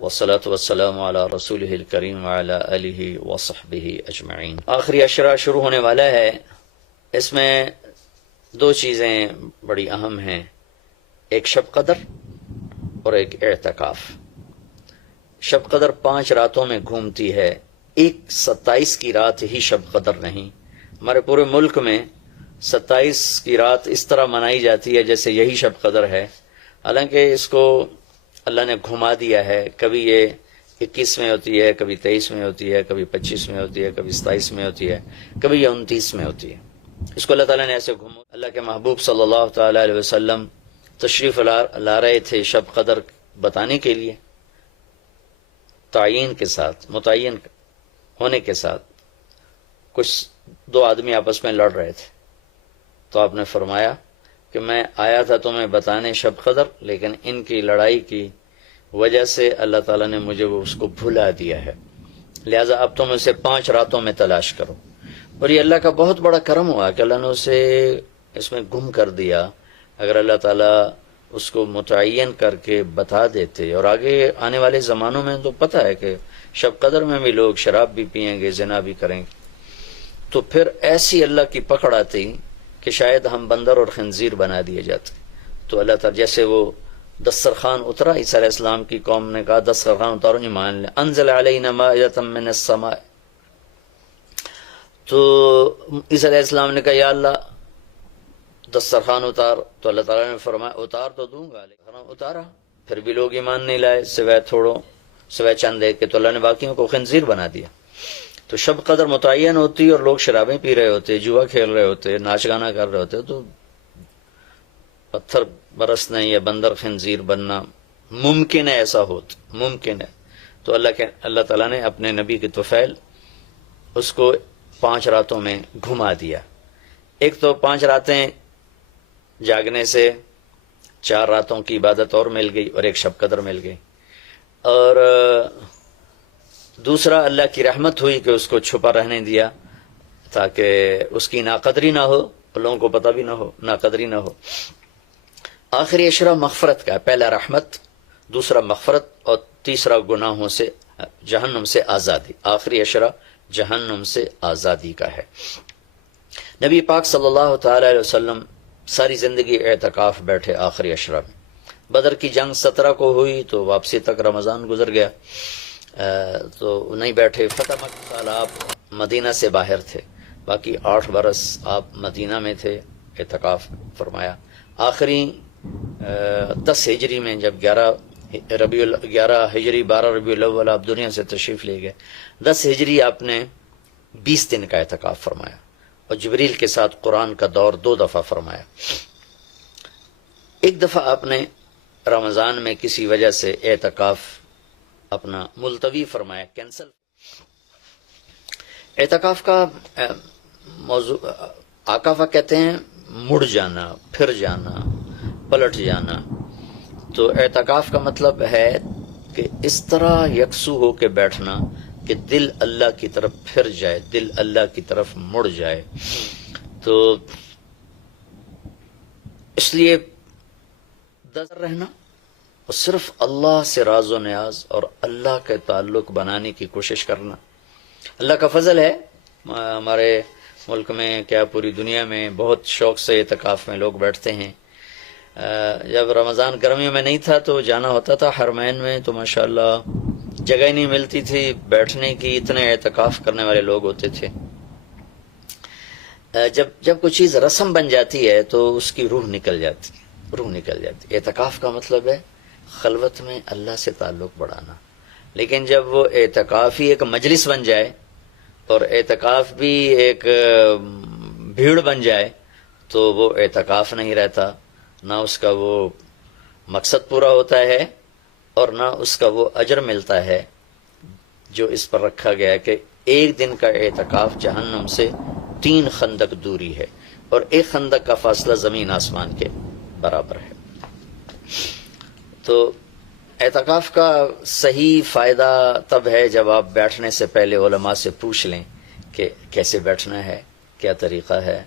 والصلاة والسلام علی رسولہ الکریم وعلی آلہ وصحبہ اجمعین۔ آخری عشرہ شروع ہونے والا ہے، اس میں دو چیزیں بڑی اہم ہیں، ایک شب قدر اور ایک اعتکاف۔ شب قدر 5 راتوں میں گھومتی ہے، ایک 27 کی رات ہی شب قدر نہیں، ہمارے پورے ملک میں 27 کی رات اس طرح منائی جاتی ہے جیسے یہی شب قدر ہے، حالانکہ اس کو اللہ نے گھما دیا ہے، کبھی یہ 21 میں ہوتی ہے، کبھی 23 میں ہوتی ہے، کبھی 25 میں ہوتی ہے، کبھی 27 میں ہوتی ہے، کبھی یہ 29 میں ہوتی ہے۔ اس کو اللہ تعالیٰ نے ایسے گھوما۔ اللہ کے محبوب صلی اللہ تعالیٰ علیہ وسلم تشریف لا رہے تھے شب قدر بتانے کے لیے، تعین کے ساتھ، متعین ہونے کے ساتھ۔ کچھ 2 آدمی آپس میں لڑ رہے تھے، تو آپ نے فرمایا کہ میں آیا تھا تمہیں بتانے شب قدر، لیکن ان کی لڑائی کی وجہ سے اللہ تعالیٰ نے مجھے اس کو بھلا دیا ہے، لہٰذا اب تم اسے 5 راتوں میں تلاش کرو۔ اور یہ اللہ کا بہت بڑا کرم ہوا کہ اللہ نے اسے اس میں گم کر دیا۔ اگر اللہ تعالیٰ اس کو متعین کر کے بتا دیتے، اور آگے آنے والے زمانوں میں تو پتہ ہے کہ شب قدر میں بھی لوگ شراب بھی پئیں گے، زنا بھی کریں گے، تو پھر ایسی اللہ کی پکڑ آتی کہ شاید ہم بندر اور خنزیر بنا دیے جاتے۔ تو اللہ تعالیٰ جیسے وہ دسترخوان اترا، عیسیٰ علیہ السلام کی قوم نے کہا دسترخوان اتارو، ایمان لیں، انزل علینا مائدۃ من السماء، تو عیسیٰ علیہ السلام نے کہا یا اللہ دسترخوان اتار، تو اللہ تعالیٰ نے فرمایا اتار تو دوں گا، لیکن اتارا، پھر بھی لوگ ایمان نہیں لائے، سوائے چند ایک کے، تو اللہ نے باقیوں کو خنزیر بنا دیا۔ تو شب قدر متعین ہوتی اور لوگ شرابیں پی رہے ہوتے، جوا کھیل رہے ہوتے، ناچ گانا کر رہے ہوتے، تو پتھر برسنا یا بندر خنزیر بننا ممکن ہے، ایسا ممکن ہے۔ تو اللہ تعالیٰ نے اپنے نبی کی طفیل اس کو 5 راتوں میں گھما دیا۔ ایک تو 5 راتیں جاگنے سے 4 راتوں کی عبادت اور مل گئی، اور ایک شب قدر مل گئی، اور دوسرا اللہ کی رحمت ہوئی کہ اس کو چھپا رہنے دیا تاکہ اس کی ناقدری نہ ہو، لوگوں کو پتہ بھی نہ ہو، ناقدری نہ ہو۔ آخری عشرہ مغفرت کا ہے، پہلا رحمت، دوسرا مغفرت، اور تیسرا گناہوں سے، جہنم سے آزادی۔ آخری عشرہ جہنم سے آزادی کا ہے۔ نبی پاک صلی اللہ تعالی علیہ وسلم ساری زندگی اعتکاف بیٹھے آخری عشرہ میں۔ بدر کی جنگ 17 کو ہوئی تو واپسی تک رمضان گزر گیا، تو نہیں بیٹھے۔ فتح مکہ سال آپ مدینہ سے باہر تھے، باقی 8 برس آپ مدینہ میں تھے، اعتکاف فرمایا۔ آخری 10 ہجری میں جب 11 ہجری 12 ربیع الاول آپ دنیا سے تشریف لے گئے، 10 ہجری آپ نے 20 دن کا اعتکاف فرمایا، اور جبریل کے ساتھ قرآن کا دور 2 دفعہ فرمایا۔ ایک دفعہ آپ نے رمضان میں کسی وجہ سے اعتکاف اپنا ملتوی فرمایا، کینسل۔ اعتکاف کا موضوع عاکفہ کہتے ہیں مڑ جانا، پھر جانا، پلٹ جانا۔ تو اعتکاف کا مطلب ہے کہ اس طرح یکسو ہو کے بیٹھنا کہ دل اللہ کی طرف پھر جائے، دل اللہ کی طرف مڑ جائے۔ تو اس لیے در رہنا اور صرف اللہ سے راز و نیاز اور اللہ کے تعلق بنانے کی کوشش کرنا۔ اللہ کا فضل ہے، ہمارے ملک میں کیا پوری دنیا میں بہت شوق سے اعتکاف میں لوگ بیٹھتے ہیں۔ جب رمضان گرمیوں میں نہیں تھا تو جانا ہوتا تھا حرمین میں، تو ماشاءاللہ جگہ ہی نہیں ملتی تھی بیٹھنے کی، اتنے اعتکاف کرنے والے لوگ ہوتے تھے۔ جب کوئی چیز رسم بن جاتی ہے تو اس کی روح نکل جاتی۔ اعتکاف کا مطلب ہے خلوت میں اللہ سے تعلق بڑھانا، لیکن جب وہ اعتکاف ہی ایک مجلس بن جائے اور اعتکاف بھی ایک بھیڑ بن جائے تو وہ اعتکاف نہیں رہتا، نہ اس کا وہ مقصد پورا ہوتا ہے اور نہ اس کا وہ اجر ملتا ہے جو اس پر رکھا گیا ہے کہ 1 دن کا اعتکاف جہنم سے 3 خندق دوری ہے، اور 1 خندق کا فاصلہ زمین آسمان کے برابر ہے۔ تو اعتکاف کا صحیح فائدہ تب ہے جب آپ بیٹھنے سے پہلے علماء سے پوچھ لیں کہ کیسے بیٹھنا ہے، کیا طریقہ ہے،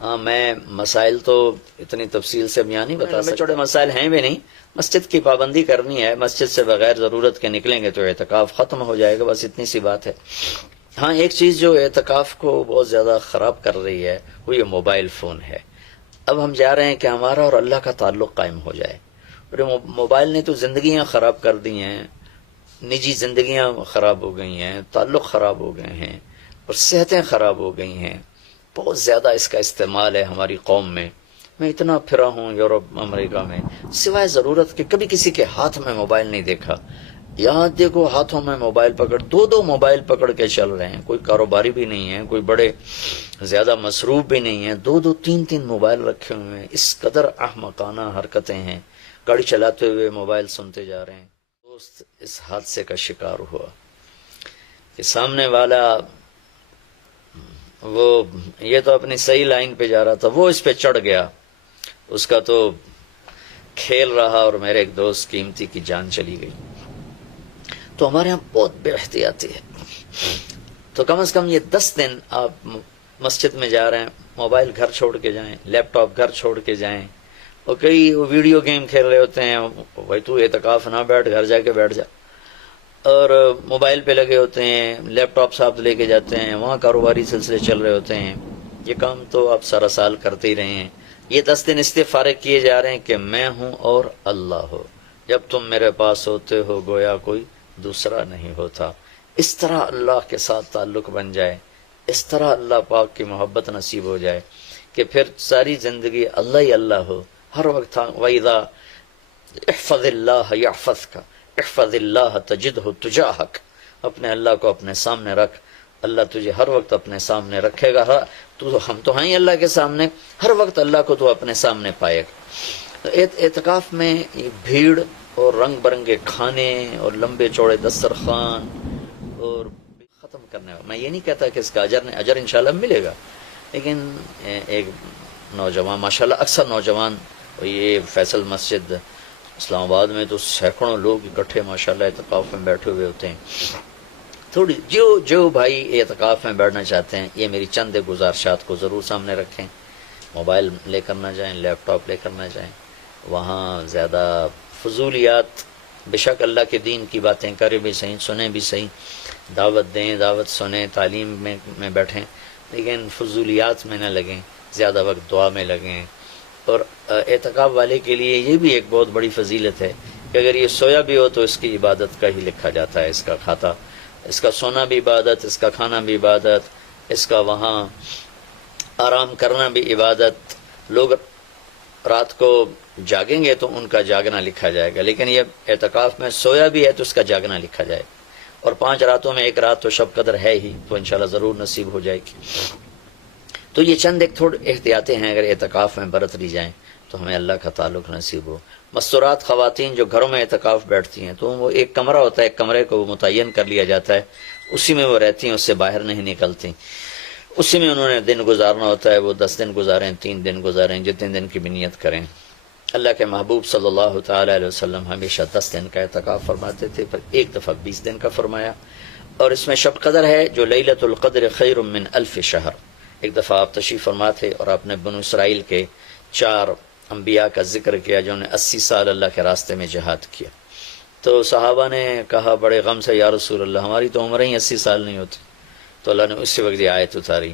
ہاں میں مسائل تو اتنی تفصیل سے بیان نہیں بتا سکتا، چھوٹے مسائل ہیں بھی نہیں. مسجد کی پابندی کرنی ہے، مسجد سے بغیر ضرورت کے نکلیں گے تو اعتکاف ختم ہو جائے گا، بس اتنی سی بات ہے. ہاں ایک چیز جو اعتکاف کو بہت زیادہ خراب کر رہی ہے وہ یہ موبائل فون ہے. اب ہم چاہ رہے ہیں کہ ہمارا اور اللہ کا تعلق قائم ہو جائے، اور موبائل نے تو زندگیاں خراب کر دی ہیں، نجی زندگیاں خراب ہو گئی ہیں، تعلق خراب ہو گئے ہیں، اور صحتیں خراب ہو گئی ہیں. بہت زیادہ اس کا استعمال ہے ہماری قوم میں. میں اتنا پھرا ہوں یورپ امریکہ میں، سوائے ضرورت کے کبھی کسی کے ہاتھ میں موبائل نہیں دیکھا. یہاں دیکھو ہاتھوں میں موبائل پکڑ، دو موبائل پکڑ کے چل رہے ہیں. کوئی کاروباری بھی نہیں ہے، کوئی بڑے زیادہ مصروف بھی نہیں ہے، دو تین موبائل رکھے ہوئے ہیں. اس قدر احمقانہ حرکتیں ہیں. گاڑی چلاتے ہوئے موبائل سنتے جا رہے ہیں. دوست اس حادثے کا شکار ہوا کہ سامنے والا وہ یہ تو اپنی صحیح لائن پہ جا رہا تھا، وہ اس پہ چڑھ گیا، اس کا تو کھیل رہا اور میرے ایک دوست قیمتی کی جان چلی گئی. تو ہمارے یہاں بہت بے احتیاطی ہے. تو کم از کم یہ 10 دن آپ مسجد میں جا رہے ہیں، موبائل گھر چھوڑ کے جائیں، لیپ ٹاپ گھر چھوڑ کے جائیں. اور کئی ویڈیو گیم کھیل رہے ہوتے ہیں، بھائی تو اعتکاف نہ بیٹھ، گھر جا کے بیٹھ جا. اور موبائل پہ لگے ہوتے ہیں، لیپ ٹاپ ساتھ لے کے جاتے ہیں، وہاں کاروباری سلسلے چل رہے ہوتے ہیں. یہ کام تو آپ سارا سال کرتے ہی رہے ہیں. یہ 10 دن اس لیے فارغ کیے جا رہے ہیں کہ میں ہوں اور اللہ ہو. جب تم میرے پاس ہوتے ہو گویا کوئی دوسرا نہیں ہوتا. اس طرح اللہ کے ساتھ تعلق بن جائے، اس طرح اللہ پاک کی محبت نصیب ہو جائے کہ پھر ساری زندگی اللہ ہی اللہ ہو. ہر وقت وَإِذَا احفظ اللہ یحفظک، احفظ اللہ تجدہ تجاہک. اپنے اللہ کو اپنے سامنے رکھ، اللہ تجھے ہر وقت اپنے سامنے رکھے گا. ہم تو ہیں ہی اللہ کے سامنے، ہر وقت اللہ کو تو اپنے سامنے پائے گا. اعتکاف میں یہ بھیڑ اور رنگ برنگے کھانے اور لمبے چوڑے دسترخوان اور ختم کرنے میں یہ نہیں کہتا کہ اس کا اجر انشاءاللہ ملے گا، لیکن ایک نوجوان ماشاءاللہ اکثر نوجوان، یہ فیصل مسجد اسلام آباد میں تو سینکڑوں لوگ اکٹھے ماشاءاللہ اعتکاف میں بیٹھے ہوئے ہوتے ہیں. تھوڑی جو بھائی اعتکاف میں بیٹھنا چاہتے ہیں یہ میری چند گزارشات کو ضرور سامنے رکھیں. موبائل لے کر نہ جائیں، لیپ ٹاپ لے کر نہ جائیں. وہاں زیادہ فضولیات، بے شک اللہ کے دین کی باتیں کریں بھی صحیح، سنیں بھی صحیح، دعوت دیں، دعوت سنیں، تعلیم میں بیٹھیں، لیکن فضولیات میں نہ لگیں، زیادہ وقت دعا میں لگیں. اور اعتکاف والے کے لیے یہ بھی ایک بہت بڑی فضیلت ہے کہ اگر یہ سویا بھی ہو تو اس کی عبادت کا ہی لکھا جاتا ہے. اس کا کھاتا، اس کا سونا بھی عبادت، اس کا کھانا بھی عبادت، اس کا وہاں آرام کرنا بھی عبادت. لوگ رات کو جاگیں گے تو ان کا جاگنا لکھا جائے گا، لیکن یہ اعتکاف میں سویا بھی ہے تو اس کا جاگنا لکھا جائے گا. اور 5 راتوں میں 1 رات تو شب قدر ہے ہی، تو انشاءاللہ ضرور نصیب ہو جائے گی. تو یہ چند ایک تھوڑے احتیاطیں ہیں، اگر اعتکاف میں برت لی جائیں تو ہمیں اللہ کا تعلق نصیب ہو. مستورات خواتین جو گھروں میں اعتکاف بیٹھتی ہیں تو وہ ایک کمرہ ہوتا ہے، ایک کمرے کو متعین کر لیا جاتا ہے، اسی میں وہ رہتی ہیں، اس سے باہر نہیں نکلتی. اسی میں انہوں نے دن گزارنا ہوتا ہے. وہ 10 دن گزاریں، 3 دن گزاریں، جتنے دن کی بھی نیت کریں. اللہ کے محبوب صلی اللہ تعالی علیہ وسلم ہمیشہ 10 دن کا اعتکاف فرماتے تھے، پھر ایک دفعہ 20 دن کا فرمایا. اور اس میں شب قدر ہے جو لیلۃ القدر خیر من 1000 شہر. ایک دفعہ آپ تشریف فرما تھے اور آپ نے بنو اسرائیل کے 4 انبیاء کا ذکر کیا جنہوں نے 80 سال اللہ کے راستے میں جہاد کیا. تو صحابہ نے کہا بڑے غم سے، یا رسول اللہ ہماری تو عمریں ہی 80 سال نہیں ہوتی. تو اللہ نے اسی وقت یہ آیت اتاری،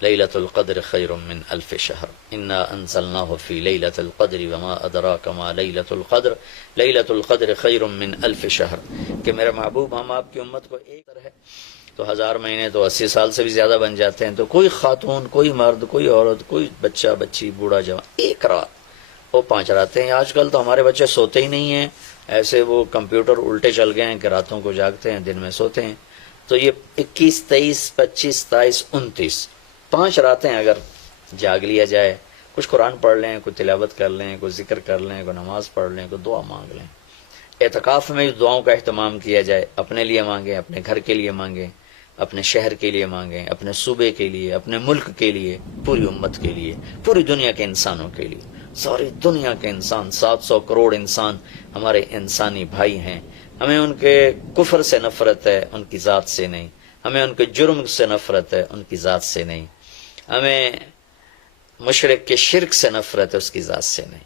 لیلۃ القدر خیر من 1000 شہر انا انزلناہ فی لیلۃ القدر وما ادراک ما لیلۃ القدر لیلۃ القدر خیر من 1000 شہر. کہ میرے محبوب ہم آپ کی امت کو ایک طرح ہے تو 1000 مہینے تو 80 سال سے بھی زیادہ بن جاتے ہیں. تو کوئی خاتون، کوئی مرد، کوئی عورت، کوئی بچہ بچی، بوڑھا جوان، ایک رات وہ 5 راتیں ہیں. آج کل تو ہمارے بچے سوتے ہی نہیں ہیں، ایسے وہ کمپیوٹر الٹے چل گئے ہیں کہ راتوں کو جاگتے ہیں، دن میں سوتے ہیں. تو یہ 21، 23، 25، 27، 29 5 راتیں اگر جاگ لیا جائے، کچھ قرآن پڑھ لیں، کوئی تلاوت کر لیں، کوئی ذکر کر لیں، کوئی نماز پڑھ لیں، کوئی دعا مانگ لیں. اعتکاف میں دعاؤں کا اہتمام کیا جائے. اپنے لیے مانگیں، اپنے گھر کے لیے مانگیں، اپنے شہر کے لیے مانگیں، اپنے صوبے کے لیے، اپنے ملک کے لیے، پوری امت کے لیے، پوری دنیا کے انسانوں کے لیے. ساری دنیا کے انسان، 700 کروڑ انسان ہمارے انسانی بھائی ہیں. ہمیں ان کے کفر سے نفرت ہے، ان کی ذات سے نہیں. ہمیں ان کے جرم سے نفرت ہے، ان کی ذات سے نہیں. ہمیں مشرک کے شرک سے نفرت ہے، اس کی ذات سے نہیں.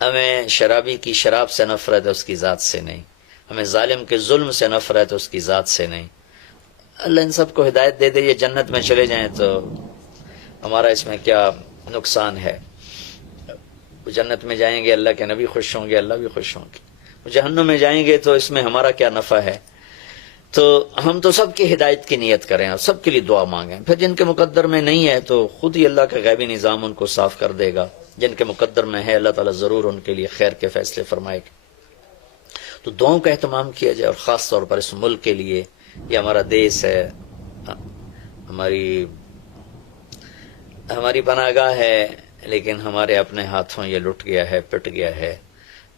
ہمیں شرابی کی شراب سے نفرت ہے، اس کی ذات سے نہیں. ہمیں ظالم کے ظلم سے نفرت ہے، اس کی ذات سے نہیں. اللہ ان سب کو ہدایت دے دے، یہ جنت میں چلے جائیں تو ہمارا اس میں کیا نقصان ہے؟ جنت میں جائیں گے اللہ کے نبی خوش ہوں گے، اللہ بھی خوش ہوں گے. جہنم میں جائیں گے تو اس میں ہمارا کیا نفع ہے؟ تو ہم تو سب کی ہدایت کی نیت کریں اور سب کے لیے دعا مانگیں. پھر جن کے مقدر میں نہیں ہے تو خود ہی اللہ کا غیبی نظام ان کو صاف کر دے گا. جن کے مقدر میں ہے اللہ تعالیٰ ضرور ان کے لیے خیر کے فیصلے فرمائے گا. تو دعاؤں کا اہتمام کیا جائے، اور خاص طور پر اس ملک کے لیے. یہ ہمارا دیس ہے، ہماری پناہ گاہ ہے، لیکن ہمارے اپنے ہاتھوں یہ لٹ گیا ہے، پٹ گیا ہے.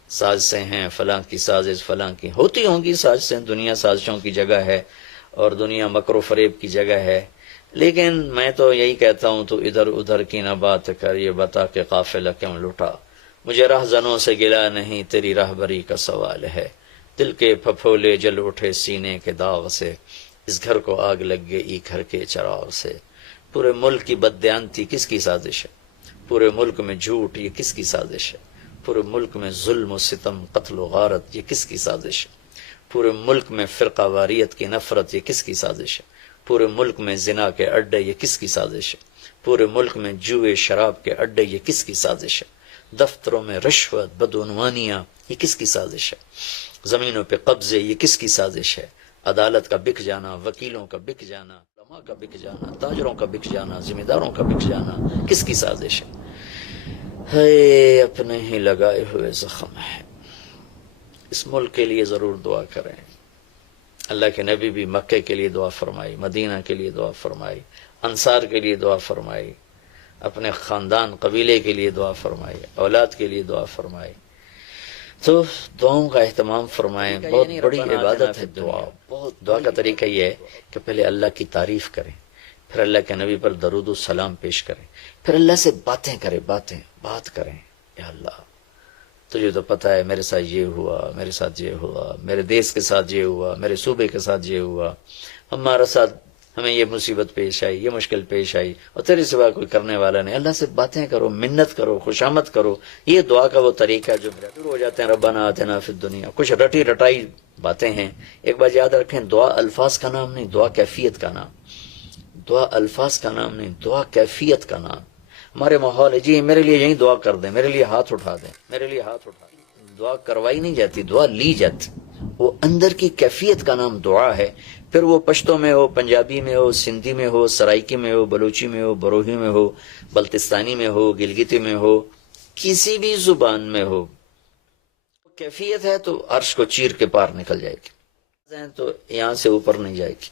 سازشیں ہیں، فلاں کی سازش فلاں کی ہوتی ہوں گی سازشیں. دنیا سازشوں کی جگہ ہے اور دنیا مکر و فریب کی جگہ ہے. لیکن میں تو یہی کہتا ہوں، تو ادھر ادھر کی نہ بات کر، یہ بتا کہ قافلہ کیوں لٹا. مجھے رہزنوں سے گلا نہیں، تیری راہبری کا سوال ہے. دل کے پھپھولے جل اٹھے سینے کے داغ سے، اس گھر کو آگ لگ گئی گھر کے چراغ سے. پورے ملک کی بددیانتی کس کی سازش ہے؟ پورے ملک میں جھوٹ یہ کس کی سازش ہے؟ پورے ملک میں ظلم و ستم قتل و غارت یہ کس کی سازش ہے؟ پورے ملک میں فرقہ واریت کی نفرت یہ کس کی سازش ہے؟ پورے ملک میں زنا کے اڈے یہ کس کی سازش ہے؟ پورے ملک میں جوئے شراب کے اڈے یہ کس کی سازش ہے؟ دفتروں میں رشوت بدعنوانیاں یہ کس کی سازش ہے؟ زمینوں پہ قبضے یہ کس کی سازش ہے؟ عدالت کا بک جانا، وکیلوں کا بک جانا، علماء کا بک جانا، تاجروں کا بک جانا، ذمہ داروں کا بک جانا کس کی سازش ہے؟ ہے اپنے ہی لگائے ہوئے زخم ہے. اس ملک کے لیے ضرور دعا کریں. اللہ کے نبی بھی مکے کے لیے دعا فرمائی، مدینہ کے لیے دعا فرمائی، انصار کے لیے دعا فرمائی، اپنے خاندان قبیلے کے لیے دعا فرمائی، اولاد کے لیے دعا فرمائی. تو دعاؤں کا اہتمام فرمائیں. بہت بڑی عبادت ہے دعا. دعا کا طریقہ یہ ہے کہ پہلے اللہ کی تعریف کریں، پھر اللہ کے نبی پر درود و سلام پیش کریں، پھر اللہ سے باتیں کریں، بات کریں. یا اللہ تجھے تو پتہ ہے میرے ساتھ یہ ہوا، میرے ساتھ یہ ہوا، میرے دیس کے ساتھ یہ ہوا، میرے صوبے کے ساتھ یہ ہوا، ہمارا ساتھ ہمیں یہ مصیبت پیش آئی، یہ مشکل پیش آئی، اور تیرے سوا کوئی کرنے والا نہیں. اللہ سے باتیں کرو، منت کرو، خوشامد کرو. یہ دعا کا وہ طریقہ ہے جو شروع ہو جاتے ہیں ربنا آتنا فی الدنیا. کچھ رٹی رٹائی باتیں ہیں. ایک بات یاد رکھیں، دعا الفاظ کا نام نہیں، دعا کیفیت کا نام. دعا الفاظ کا نام نہیں، دعا کیفیت کا نام. ہمارے ماحول ہے جی میرے لیے یہی دعا کر دیں، میرے لیے ہاتھ اٹھا دیں، میرے لیے ہاتھ اٹھا دیں. دعا کروائی نہیں جاتی، دعا لی جاتی. وہ اندر کی کیفیت کا نام دعا ہے. پھر وہ پشتو میں ہو، پنجابی میں ہو، سندھی میں ہو، سرائکی میں ہو، بلوچی میں ہو، بروہی میں ہو، بلتستانی میں ہو، گلگتی میں ہو، کسی بھی زبان میں ہو، کیفیت ہے تو عرش کو چیر کے پار نکل جائے گی، تو یہاں سے اوپر نہیں جائے گی.